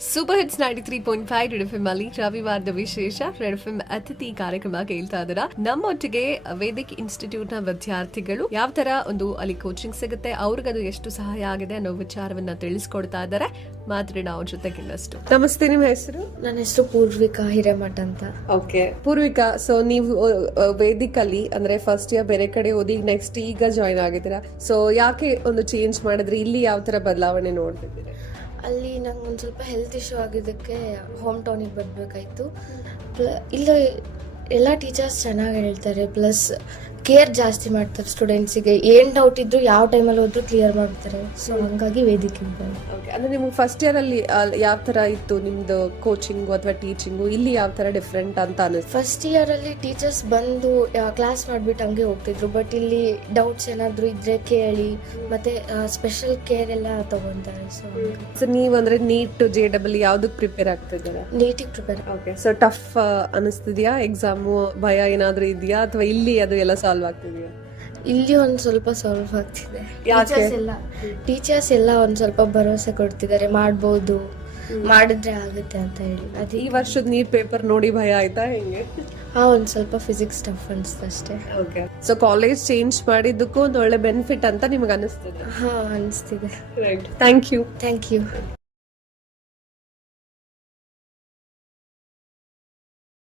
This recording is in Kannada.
ಸೂಪರ್ ಹಿಟ್ಸ್ 93.5 ರೆಡ್ ಎಫ್ಎಂ ಅಲ್ಲಿ ರವಿವಾರದ ವಿಶೇಷ ರೆಡ್ ಎಫ್ಎಂ ಅತಿಥಿ ಕಾರ್ಯಕ್ರಮ ಕೇಳ್ತಾ ಇದ್ದೀರಾ. ನಮ್ಮೊಟ್ಟಿಗೆ ವೇದಿಕ್ ಇನ್ಸ್ಟಿಟ್ಯೂಟ್ ನ ವಿದ್ಯಾರ್ಥಿಗಳು ಯಾವ ತರ ಒಂದು ಅಲ್ಲಿ ಕೋಚಿಂಗ್ ಸಿಗುತ್ತೆ, ಅವ್ರಿಗದು ಎಷ್ಟು ಸಹಾಯ ಆಗಿದೆ ಅನ್ನೋ ವಿಚಾರವನ್ನ ತಿಳಿಸ್ಕೊಡ್ತಾ ಇದ್ದಾರೆ. ಮಾತ್ರ ಅವ್ರ ಜೊತೆಗೆ ಇನ್ನಷ್ಟು. ನಮಸ್ತೆ, ನಿಮ್ಮ ಹೆಸರು? ನನ್ನ ಹೆಸರು ಪೂರ್ವಿಕಾ ಹಿರೇಮಠ ಅಂತ. ಓಕೆ ಪೂರ್ವಿಕಾ, ಸೊ ನೀವು ವೇದಿಕ್ ಅಲ್ಲಿ ಅಂದ್ರೆ ಫಸ್ಟ್ ಇಯರ್ ಬೇರೆ ಕಡೆ ಓದಿ ನೆಕ್ಸ್ಟ್ ಈಗ ಜಾಯ್ನ್ ಆಗಿದ್ದೀರಾ. ಸೊ ಯಾಕೆ ಒಂದು ಚೇಂಜ್ ಮಾಡಿದ್ರೆ ಇಲ್ಲಿ ಯಾವ ತರ ಬದಲಾವಣೆ ನೋಡ್ತಿದ್ದೀರಾ? ಅಲ್ಲಿ ನಂಗೆ ಒಂದು ಸ್ವಲ್ಪ ಹೆಲ್ತ್ ಇಶ್ಯೂ ಆಗಿದ್ದಕ್ಕೆ ಹೋಮ್ ಟೌನಿಗೆ ಬರಬೇಕಾಯ್ತು. ಇಲ್ಲ ಎಲ್ಲ ಟೀಚರ್ಸ್ ಚೆನ್ನಾಗಿ ಹೇಳ್ತಾರೆ, ಪ್ಲಸ್ ಕೇರ್ ಜಾಸ್ತಿ ಮಾಡ್ತಾರೆ ಸ್ಟೂಡೆಂಟ್ಸಿಗೆ. ಏನು ಡೌಟ್ ಇದ್ರು ಯಾವ ಟೈಮಲ್ಲಿ ಹೋದ್ರು ಕ್ಲಿಯರ್ ಮಾಡ್ತಾರೆ. ಸೊ ಹಂಗಾಗಿ ವೇದಿಕೆಗೆ ಬಂದೆ. ಅಂದ್ರೆ ನಿಮ್ಗೆ ಫಸ್ಟ್ ಇಯರ್ ಅಲ್ಲಿ ಯಾವ ತರ ಇತ್ತು ನಿಮ್ದು ಕೋಚಿಂಗು ಅಥವಾ ಟೀಚಿಂಗು? ಇಲ್ಲಿ ಯಾವ ತರ ಡಿಫ್ರೆಂಟ್ ಅಂತ ಅನಿಸ್ತು? ಫಸ್ಟ್ ಇಯರ್ ಅಲ್ಲಿ ಟೀಚರ್ಸ್ ಬಂದು ಕ್ಲಾಸ್ ಮಾಡ್ಬಿಟ್ಟು ಹಂಗೆ ಹೋಗ್ತಿದ್ರು. ಬಟ್ ಇಲ್ಲಿ ಡೌಟ್ಸ್ ಏನಾದ್ರು ಇದ್ರೆ ಕೇಳಿ ಮತ್ತೆ ಸ್ಪೆಷಲ್ ಕೇರ್ ಎಲ್ಲ ತಗೊಂತಾರೆ. ಸೊ ನೀವು ಅಂದ್ರೆ ನೀಟ್ JEE ಯಾವ್ದಕ್ ಪ್ರಿಪೇರ್ ಆಗ್ತಿದ್ದೀರಾ? ನೀಟಿಗೆ ಪ್ರಿಪೇರ್. ಓಕೆ, ಸೊ ಟಫ್ ಅನಿಸ್ತಿದ್ಯಾ ಎಕ್ಸಾಮು? ಭಯ ಏನಾದ್ರು ಇದೆಯಾ ಅಥವಾ ಇಲ್ಲಿ ಅದು ಎಲ್ಲ ಸಾಲ್ವ್ ಆಗ್ತಿದ್ಯಾ? ಇಲ್ಲಿ ಒಂದ್ ಸ್ವಲ್ಪ ಸಾಲ್ವ್ ಆಗ್ತಿದೆ. ಯಾಕೆ? ಟೀಚರ್ಸ್ ಎಲ್ಲ ಒಂದ್ ಸ್ವಲ್ಪ ಭರವಸೆ ಕೊಡ್ತಿದ್ದಾರೆ, ಮಾಡ್ಬೋದು, ಮಾಡಿದ್ರೆ ಆಗುತ್ತೆ ಅಂತ ಹೇಳಿ. ಅದು ಈ ವರ್ಷದ ನೀಟ್ ಪೇಪರ್ ನೋಡಿ ಭಯ ಆಯ್ತಾ ಹೆಂಗೆ? ಒಂದ್ ಸ್ವಲ್ಪ ಫಿಸಿಕ್ಸ್ ಟಫ್ ಅನ್ಸ್ತು ಅಷ್ಟೇ. ಓಕೆ, ಸೊ ಕಾಲೇಜ್ ಚೇಂಜ್ ಮಾಡಿದ್ದಕ್ಕೂ ಒಂದು ಒಳ್ಳೆ ಬೆನಿಫಿಟ್ ಅಂತ ನಿಮ್ಗೆ ಅನಿಸ್ತಿದೆ? ಅನಿಸ್ತಿದೆ. Right, thank you. Thank you.